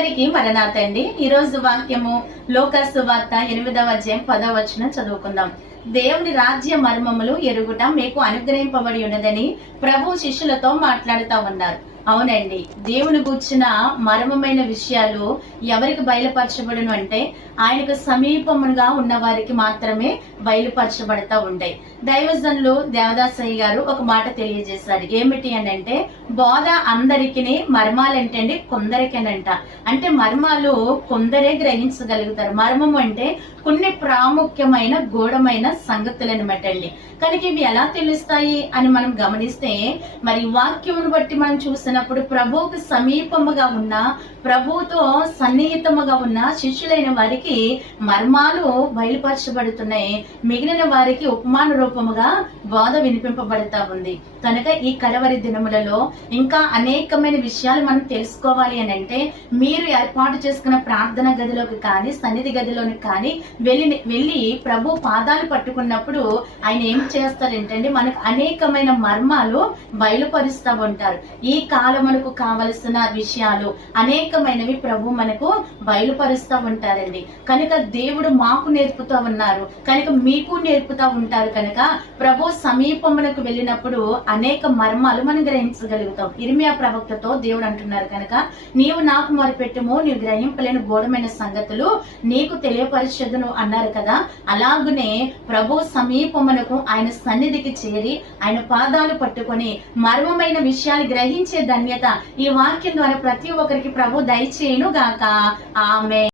అందరికీ మరణాత అండి. ఈ రోజు వాక్యము లోకాసు సువార్త 8వ అధ్యాయం 10వ వచనం చదువుకుందాం. దేవుని రాజ్య మర్మములు ఎరుగుట మీకు అనుగ్రహింపబడి ఉన్నదని ప్రభు శిష్యులతో మాట్లాడుతూ ఉన్నారు. అవునండి, దేవుని గూర్చిన మర్మమైన విషయాలు ఎవరికి బయలుపరచబడును అంటే ఆయనకు సమీపముగా ఉన్న వారికి మాత్రమే బయలుపరచబడతా ఉంటాయి. దైవజనులు దేవదాసయ్య గారు ఒక మాట తెలియజేశారు. ఏమిటి అని అంటే, బోధ అందరికీ, మర్మాలంటండి కొందరికేనంట. అంటే మర్మాలు కొందరే గ్రహించగలుగుతారు. మర్మం అంటే కొన్ని ప్రాముఖ్యమైన గూఢమైన సంగతులు అనమాట అండి. కనుక ఇవి ఎలా తెలుస్తాయి అని మనం గమనిస్తే, మరి వాక్యమును బట్టి మనం చూసినప్పుడు ప్రభువుకు సమీపముగా ఉన్న, ప్రభువుతో సన్నిహితముగా ఉన్న శిష్యులైన వారికి మర్మాలు బయలుపరచబడుతున్నాయి. మిగిలిన వారికి ఉపమాన రూపముగా బోధ వినిపింపబడతా ఉంది. కనుక ఈ కడవరి దినములలో ఇంకా అనేకమైన విషయాలు మనం తెలుసుకోవాలి అని అంటే, మీరు ఏర్పాటు చేసుకున్న ప్రార్థన గదిలోకి కానీ సన్నిధి గదిలోకి కానీ వెళ్ళి ప్రభు పాదాలు పట్టుకున్నప్పుడు ఆయన ఏం చేస్తారంటే మనకు అనేకమైన మర్మాలు బయలుపరుస్తూ ఉంటారు. ఈ కాలమునకు కావలసిన విషయాలు అనేకమైనవి ప్రభు మనకు బయలుపరుస్తూ ఉంటారండి. కనుక దేవుడు మాకు నేర్పుతూ ఉన్నారు, కనుక మీకు నేర్పుతూ ఉంటారు. కనుక ప్రభు సమీపమునకు వెళ్ళినప్పుడు అనేక మర్మాలు మనం గ్రహించగలుగుతాం. ఇర్మియా ప్రవక్తతో దేవుడు అంటున్నారు, కనుక నీవు నాకు మొరపెట్టుము, నీవు గ్రహింపలేని గూఢమైన సంగతులు నీకు తెలియపరచదును అన్నారు కదా. అలాగునే ప్రభు సమీపమునకు ఆయన సన్నిధికి చేరి ఆయన పాదాలు పట్టుకొని మర్మమైన విషయాలు గ్రహించే ధన్యత ఈ వాక్యం ద్వారా ప్రతి ఒక్కరికి ప్రభు దయచేయును గాక. ఆమేన్.